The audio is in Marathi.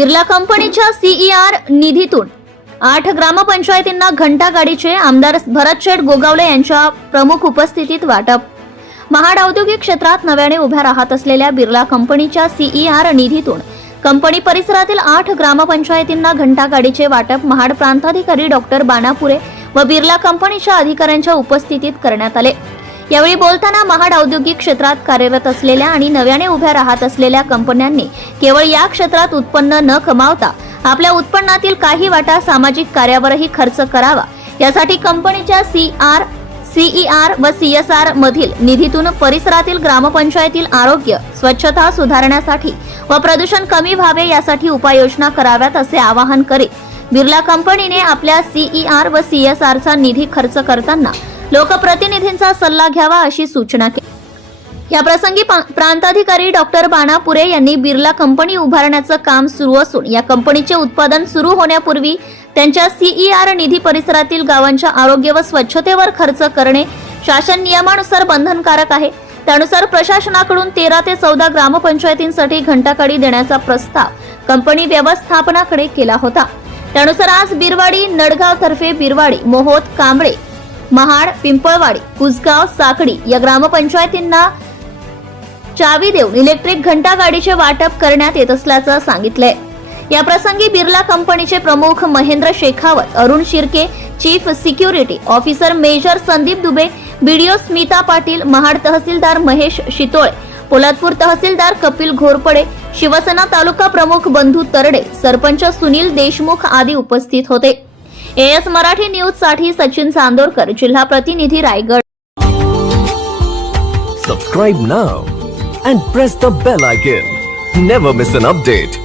बिर्ला कंपनीच्या सीईआर निधीतून 8 ग्रामपंचायतींना घंटा गाडीचे आमदार भरतशेठ गोगावले यांच्या प्रमुख उपस्थितीत वाटप। महाड औद्योगिक क्षेत्रात नव्याने उभ्या राहत असलेल्या बिर्ला कंपनीच्या सीईआर निधीतून कंपनी परिसरातील 8 ग्रामपंचायतींना घंटा गाडीचे वाटप महाड प्रांताधिकारी डॉक्टर बाणापुरे व बिर्ला कंपनीच्या अधिकाऱ्यांच्या उपस्थितीत करण्यात आले। यावेळी बोलताना महाड औद्योगिक क्षेत्रात कार्यरत असलेल्या आणि नव्याने उभ्या राहत असलेल्या कंपन्यांनी केवळ या क्षेत्रात उत्पन्न न कमावता आपल्या उत्पन्नातील काही वाटा सामाजिक कार्यावरही खर्च करावा, यासाठी कंपनीच्या सीईआर व सीएसआर मधील निधीतून परिसरातील ग्रामपंचायतील आरोग्य, स्वच्छता सुधारण्यासाठी व प्रदूषण कमी व्हावे यासाठी उपाययोजना कराव्यात असे आवाहन करीत बिर्ला कंपनीने आपल्या सीईआर व सीएसआरचा निधी खर्च करताना लोकप्रतिनिधींचा सल्ला घ्यावा अशी सूचना केली। या प्रसंगी प्रांताधिकारी डॉक्टर बाणापुरे यांनी बिर्ला कंपनी उभारण्याचं काम सुरू असून या कंपनीचे उत्पादन सुरू होण्यापूर्वी त्यांच्या सीईआर निधी परिसरातील गावांच्या आरोग्य व स्वच्छतेवर खर्च करणे शासन नियमानुसार बंधनकारक आहे। त्यानुसार प्रशासनाकडून 13 ते 14 ग्रामपंचायतींसाठी घंटागाडी देण्याचा प्रस्ताव कंपनी व्यवस्थापनाकडे केला होता। त्यानुसार आज बिरवाडी, नडगाव तर्फे बिरवाडी, मोहोत, कांबळे, महाड, पिंपळवाडी, कुसगाव, साकडी या ग्रामपंचायतींना चावी देऊन इलेक्ट्रिक घंटा गाडीचे वाटप करण्यात येत असल्याचं सांगितलंय। या प्रसंगी बिर्ला कंपनीचे प्रमुख Mahendra Shekhawat, Arun Shirke, chief security officer major Sandeep Dubey, BDO Smita Patil, Mahad tehsildar Mahesh Shitole, Poladpur tehsildar Kapil Ghorpade, Shiv Sena taluka प्रमुख बंधू तरडे, सरपंच सुनील देशमुख आदी उपस्थित होते। एएस मराठी न्यूज साठी सचिन चांदोरकर, जिल्हा प्रतिनिधी, Raigad. Subscribe now and press the bell icon. Never miss an update.